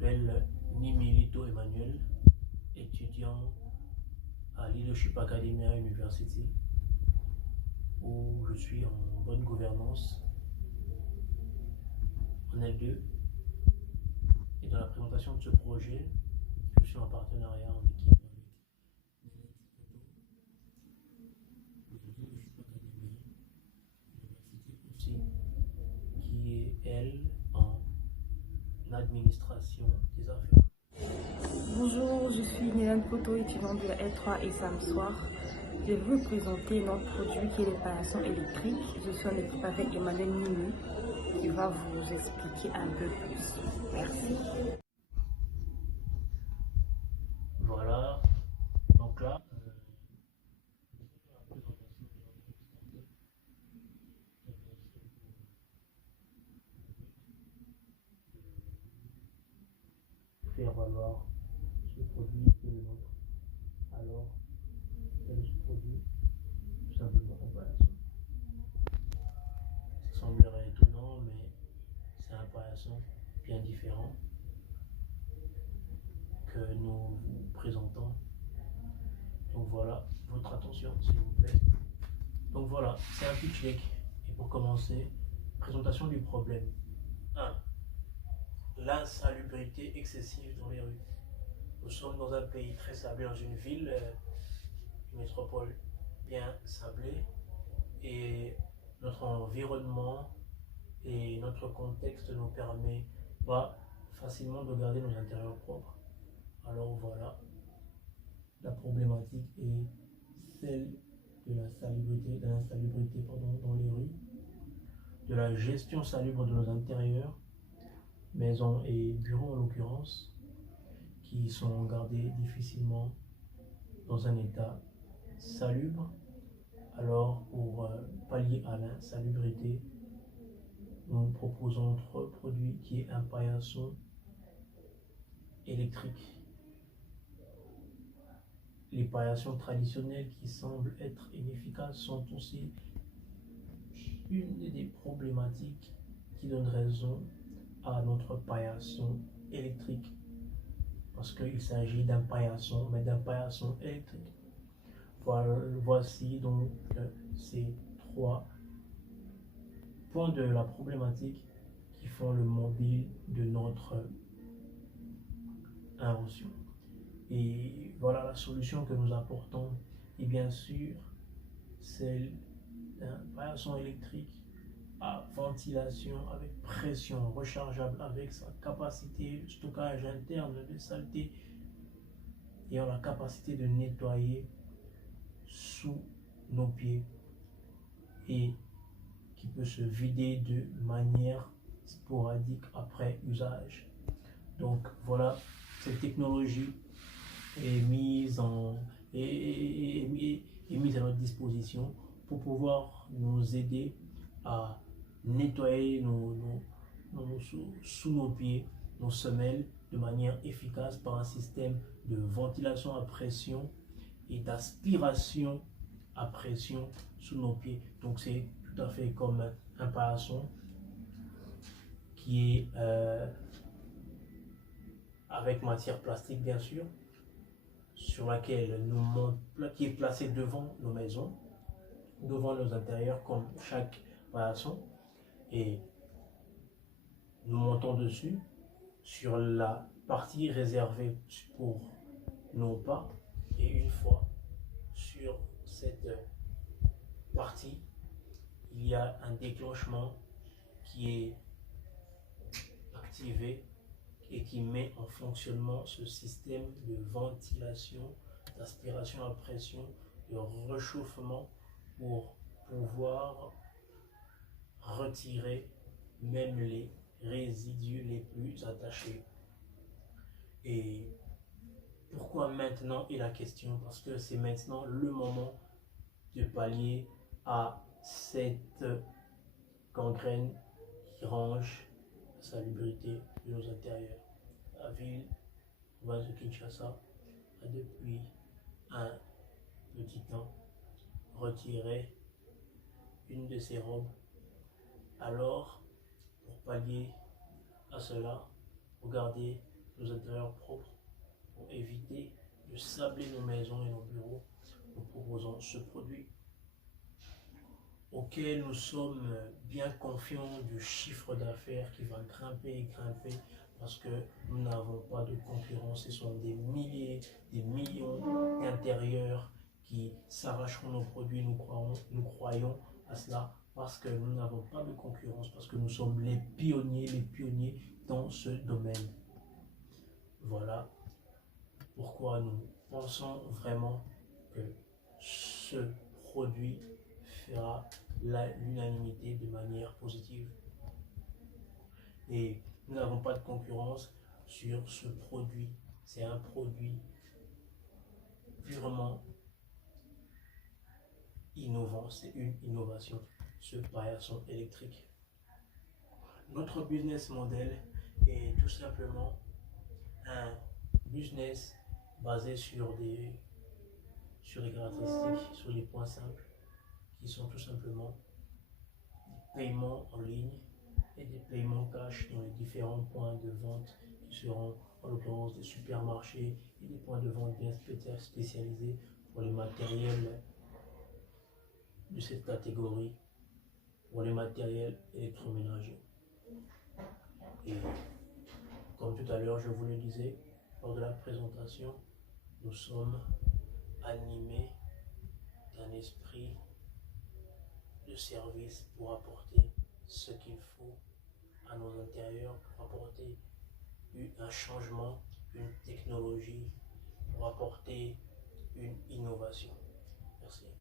m'appelle Nimilito Emmanuel, étudiant à Leadership Academia University, où je suis en bonne gouvernance en L2. Et dans la présentation de ce projet, je suis en partenariat en équipe avec Leadership Academia University aussi, qui est elle en administration des affaires. Bonjour, je suis Mélane Poto, étudiante de la L3 et Sam Soir. Je vais vous présenter notre produit qui est l'installation électrique. Je suis en équipe avec Emmanuel Mimi qui va vous expliquer un peu plus. Merci. Voilà, donc là, faire valoir ce produit qui est le nôtre. Alors, quel est ce produit? Tout simplement un paillasson. Ça semblerait étonnant, mais c'est un paillasson bien différent que nous vous présentons. Donc voilà, votre attention s'il vous plaît. Donc voilà, c'est un pitch deck. Et pour commencer, présentation du problème. 1. L'insalubrité excessive dans les rues. Nous sommes dans un pays très sablé, dans une ville, une métropole bien sablée, et notre environnement et notre contexte nous permet pas facilement de garder nos intérieurs propres. Alors voilà, la problématique est celle de l'insalubrité dans les rues, de la gestion salubre de nos intérieurs, maisons et bureaux en l'occurrence, qui sont gardés difficilement dans un état salubre. Alors pour pallier à l'insalubrité, nous proposons notre produit qui est un paillasson électrique. Les paillassons traditionnels qui semblent être inefficaces sont aussi une des problématiques qui donne raison à notre paillasson électrique, parce qu'il s'agit d'un paillasson, mais d'un paillasson électrique. Voici donc ces 3 points de la problématique qui font le mobile de notre invention. Et voilà la solution que nous apportons, et bien sûr celle d'un paillasson électrique à ventilation avec pression, rechargeable avec sa capacité de stockage interne de saleté, ayant la capacité de nettoyer sous nos pieds et qui peut se vider de manière sporadique après usage. Donc voilà, cette technologie est mise à notre disposition pour pouvoir nous aider à nettoyer sous nos pieds, nos semelles de manière efficace par un système de ventilation à pression et d'aspiration à pression sous nos pieds. Donc c'est tout à fait comme un paillasson qui est avec matière plastique bien sûr, sur laquelle qui est placé devant nos maisons, devant nos intérieurs comme chaque paillasson, et nous montons dessus sur la partie réservée pour nos pas, et une fois sur cette partie, il y a un déclenchement qui est activé et qui met en fonctionnement ce système de ventilation, d'aspiration à pression, de réchauffement pour pouvoir retirer même les résidus les plus attachés. Et pourquoi maintenant est la question? Parce que c'est maintenant le moment de pallier à cette gangrène qui range la salubrité de nos intérieurs. La ville de Kinshasa a depuis un petit temps retiré une de ses robes. Alors, pour pallier à cela, regardez nos intérieurs propres, pour éviter de sabler nos maisons et nos bureaux, nous proposons ce produit auquel nous sommes bien confiants du chiffre d'affaires qui va grimper et grimper parce que nous n'avons pas de concurrence. Ce sont des milliers, des millions d'intérieurs qui s'arracheront nos produits. Nous croyons à cela parce que nous n'avons pas de concurrence, parce que nous sommes les pionniers dans ce domaine. Voilà pourquoi nous pensons vraiment que ce produit fera l'unanimité de manière positive. Et nous n'avons pas de concurrence sur ce produit. C'est un produit purement innovant, c'est une innovation, ce paillasson électrique. Notre business model est tout simplement un business basé sur des caractéristiques, sur des points simples qui sont tout simplement des paiements en ligne et des paiements cash dans les différents points de vente qui seront en l'occurrence des supermarchés et des points de vente bien spécialisés pour les matériels de cette catégorie, pour les matériels électroménagers. Et comme tout à l'heure je vous le disais lors de la présentation, nous sommes animés d'un esprit de service pour apporter ce qu'il faut à nos intérieurs, pour apporter un changement, une technologie, pour apporter une innovation. Merci.